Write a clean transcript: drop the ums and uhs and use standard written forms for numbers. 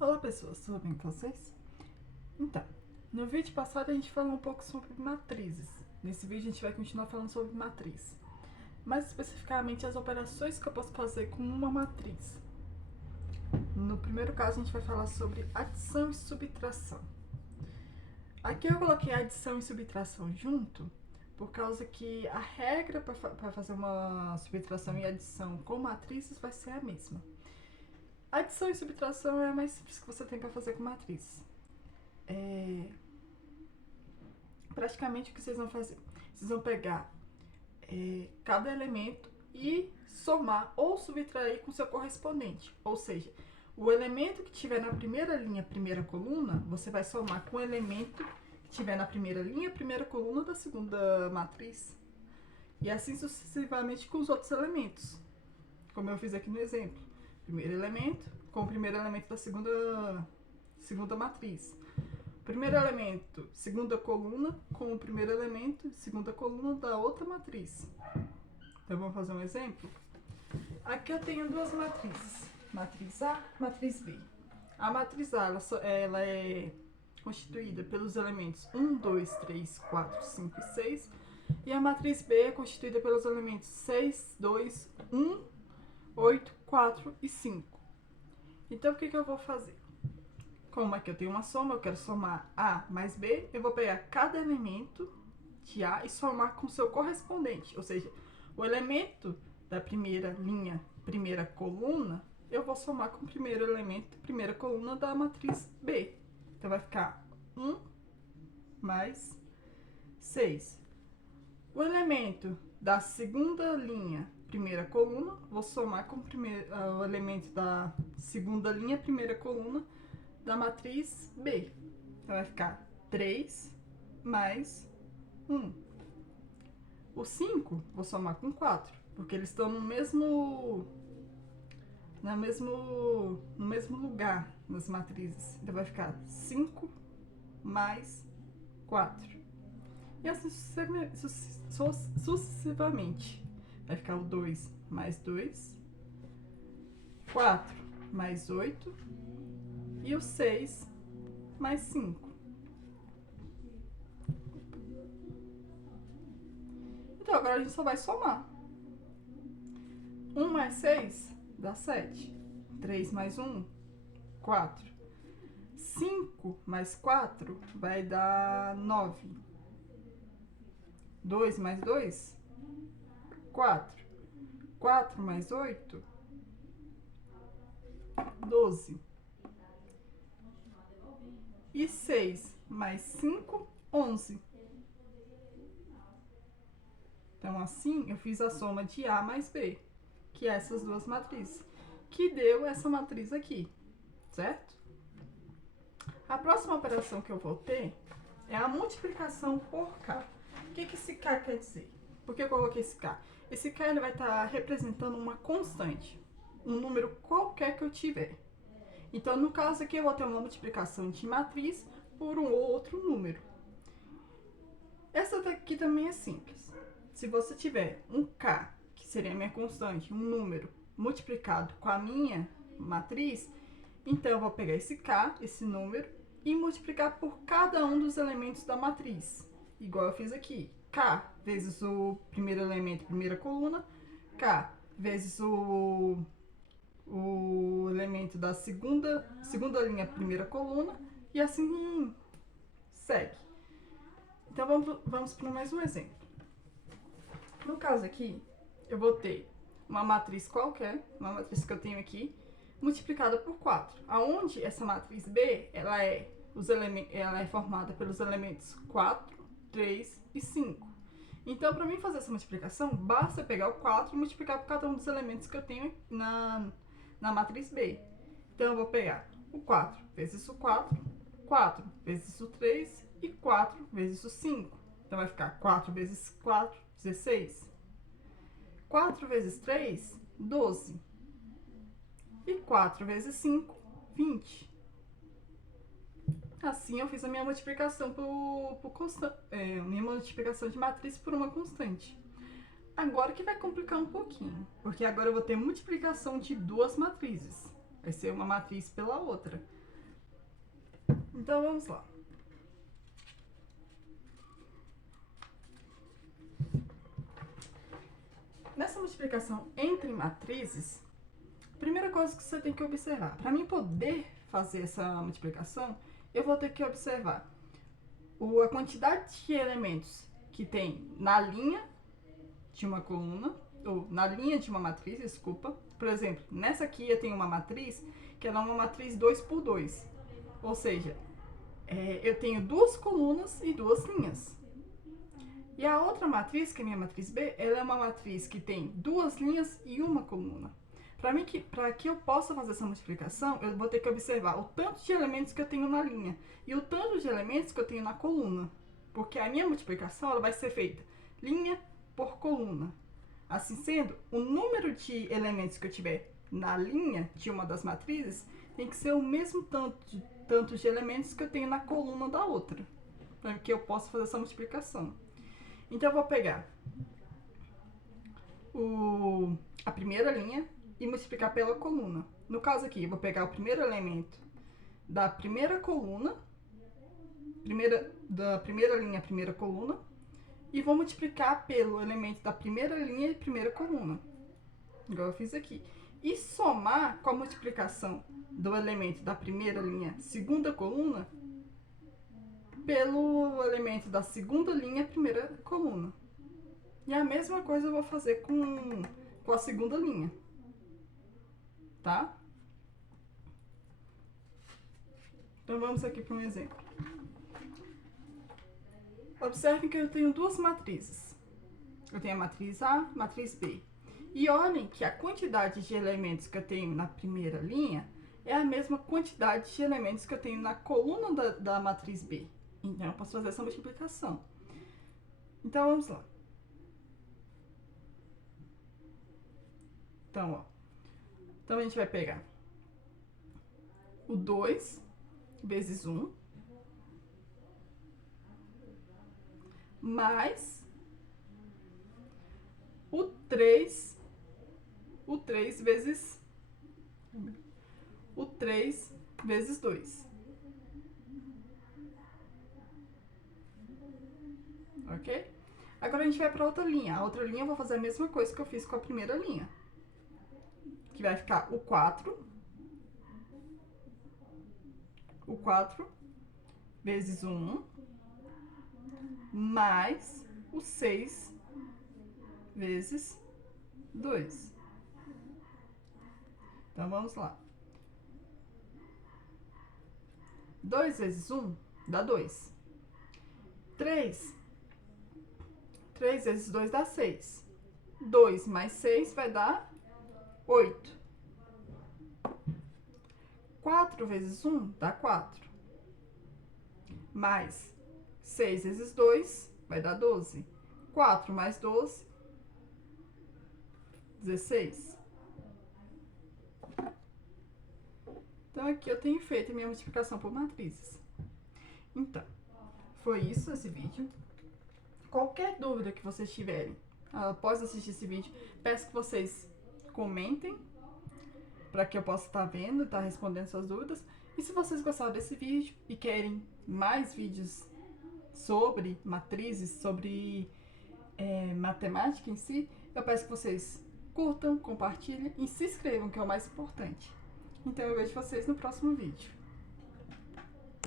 Olá pessoas, tudo bem com vocês? Então, no vídeo passado a gente falou um pouco sobre matrizes. Nesse vídeo a gente vai continuar falando sobre matriz. Mais especificamente as operações que eu posso fazer com uma matriz. No primeiro caso a gente vai falar sobre adição e subtração. Aqui eu coloquei adição e subtração junto, por causa que a regra para fazer uma subtração e adição com matrizes vai ser a mesma. Adição e subtração é a mais simples que você tem para fazer com matriz. Praticamente o que vocês vão fazer? Vocês vão pegar cada elemento e somar ou subtrair com seu correspondente. Ou seja, o elemento que tiver na primeira linha, primeira coluna, você vai somar com o elemento que tiver na primeira linha, primeira coluna da segunda matriz. E assim sucessivamente com os outros elementos. Como eu fiz aqui no exemplo. Primeiro elemento com o primeiro elemento da segunda matriz. Primeiro elemento, segunda coluna, com o primeiro elemento, segunda coluna da outra matriz. Então vamos fazer um exemplo? Aqui eu tenho duas matrizes, matriz A, matriz B. A matriz A ela é constituída pelos elementos 1, 2, 3, 4, 5 e 6. E a matriz B é constituída pelos elementos 6, 2, 1, 8, 4 e 5. Então o que eu vou fazer? Como aqui eu tenho uma soma, eu quero somar A mais B, eu vou pegar cada elemento de A e somar com seu correspondente. Ou seja, o elemento da primeira linha, primeira coluna, eu vou somar com o primeiro elemento, primeira coluna da matriz B. Então vai ficar 1 mais 6. O elemento da segunda linha, primeira coluna, vou somar com o elemento da segunda linha, primeira coluna, da matriz B. Então vai ficar 3 mais 1. O 5 vou somar com 4, porque eles estão no mesmo lugar nas matrizes. Então vai ficar 5 mais 4. E assim sucessivamente. Vai ficar o 2 mais 2, 4 mais 8 e o 6 mais 5. Então agora a gente só vai somar. 1 mais 6 dá 7. 3 mais 1, 4. 5 mais 4 vai dar 9. 2 mais 2, 4. 4 mais 8, 12. E 6 mais 5, 11. Então, assim, eu fiz a soma de A mais B, que é essas duas matrizes, que deu essa matriz aqui, certo? A próxima operação que eu vou ter é a multiplicação por K. O que esse K quer dizer? Por que eu coloquei esse K? Esse K ele vai estar representando uma constante, um número qualquer que eu tiver. Então, no caso aqui, eu vou ter uma multiplicação de matriz por um outro número. Essa daqui também é simples. Se você tiver um K, que seria a minha constante, um número, multiplicado com a minha matriz, então eu vou pegar esse K, esse número, e multiplicar por cada um dos elementos da matriz. Igual eu fiz aqui. K vezes o primeiro elemento, primeira coluna. K vezes o elemento da segunda linha, primeira coluna. E assim segue. Então vamos para mais um exemplo. No caso aqui, eu vou ter uma matriz qualquer, uma matriz que eu tenho aqui, multiplicada por 4. Aonde essa matriz B, ela é formada pelos elementos 4, 3 e 5. Então, para mim fazer essa multiplicação, basta pegar o 4 e multiplicar por cada um dos elementos que eu tenho na matriz B. Então, eu vou pegar o 4 vezes o 4, 4 vezes o 3 e 4 vezes o 5. Então, vai ficar 4 vezes 4, 16. 4 vezes 3, 12. E 4 vezes 5, 20. Assim eu fiz a minha multiplicação minha multiplicação de matriz por uma constante. Agora que vai complicar um pouquinho, porque agora eu vou ter multiplicação de duas matrizes. Vai ser uma matriz pela outra. Então vamos lá. Nessa multiplicação entre matrizes, a primeira coisa que você tem que observar, para mim poder fazer essa multiplicação, eu vou ter que observar a quantidade de elementos que tem na linha de uma coluna, ou na linha de uma matriz, desculpa. Por exemplo, nessa aqui eu tenho uma matriz que ela é uma matriz 2 por 2, ou seja, eu tenho duas colunas e duas linhas. E a outra matriz, que é a minha matriz B, ela é uma matriz que tem duas linhas e uma coluna. Para que eu possa fazer essa multiplicação, eu vou ter que observar o tanto de elementos que eu tenho na linha e o tanto de elementos que eu tenho na coluna. Porque a minha multiplicação ela vai ser feita linha por coluna. Assim sendo, o número de elementos que eu tiver na linha de uma das matrizes tem que ser o mesmo tanto de elementos que eu tenho na coluna da outra, para que eu possa fazer essa multiplicação. Então, eu vou pegar a primeira linha e multiplicar pela coluna. No caso aqui, eu vou pegar o primeiro elemento da primeira coluna, da primeira linha, primeira coluna, e vou multiplicar pelo elemento da primeira linha e primeira coluna, igual eu fiz aqui. E somar com a multiplicação do elemento da primeira linha, segunda coluna, pelo elemento da segunda linha, primeira coluna. E a mesma coisa eu vou fazer com a segunda linha, tá? Então vamos aqui para um exemplo. Observem que eu tenho duas matrizes. Eu tenho a matriz A, matriz B. E olhem que a quantidade de elementos que eu tenho na primeira linha é a mesma quantidade de elementos que eu tenho na coluna da matriz B. Então, eu posso fazer essa multiplicação. Então, vamos lá. Então, ó. Então, a gente vai pegar o 2 vezes 1 mais o 3 vezes 2. Ok? Agora a gente vai para outra linha. A outra linha eu vou fazer a mesma coisa que eu fiz com a primeira linha. Que vai ficar o 4 vezes 1 mais o 6 vezes 2. Então, vamos lá. 2 vezes 1 dá 2. 3 vezes 2 dá 6. 2 mais 6 vai dar 8. 4 vezes 1 dá 4. Mais 6 vezes 2 vai dar 12. 4 mais 12, 16. Então, aqui eu tenho feito a minha multiplicação por matrizes. Então, foi isso esse vídeo. Qualquer dúvida que vocês tiverem após assistir esse vídeo, peço que vocês comentem para que eu possa estar vendo e estar respondendo suas dúvidas. E se vocês gostaram desse vídeo e querem mais vídeos sobre matrizes, sobre matemática em si, eu peço que vocês curtam, compartilhem e se inscrevam, que é o mais importante. Então eu vejo vocês no próximo vídeo.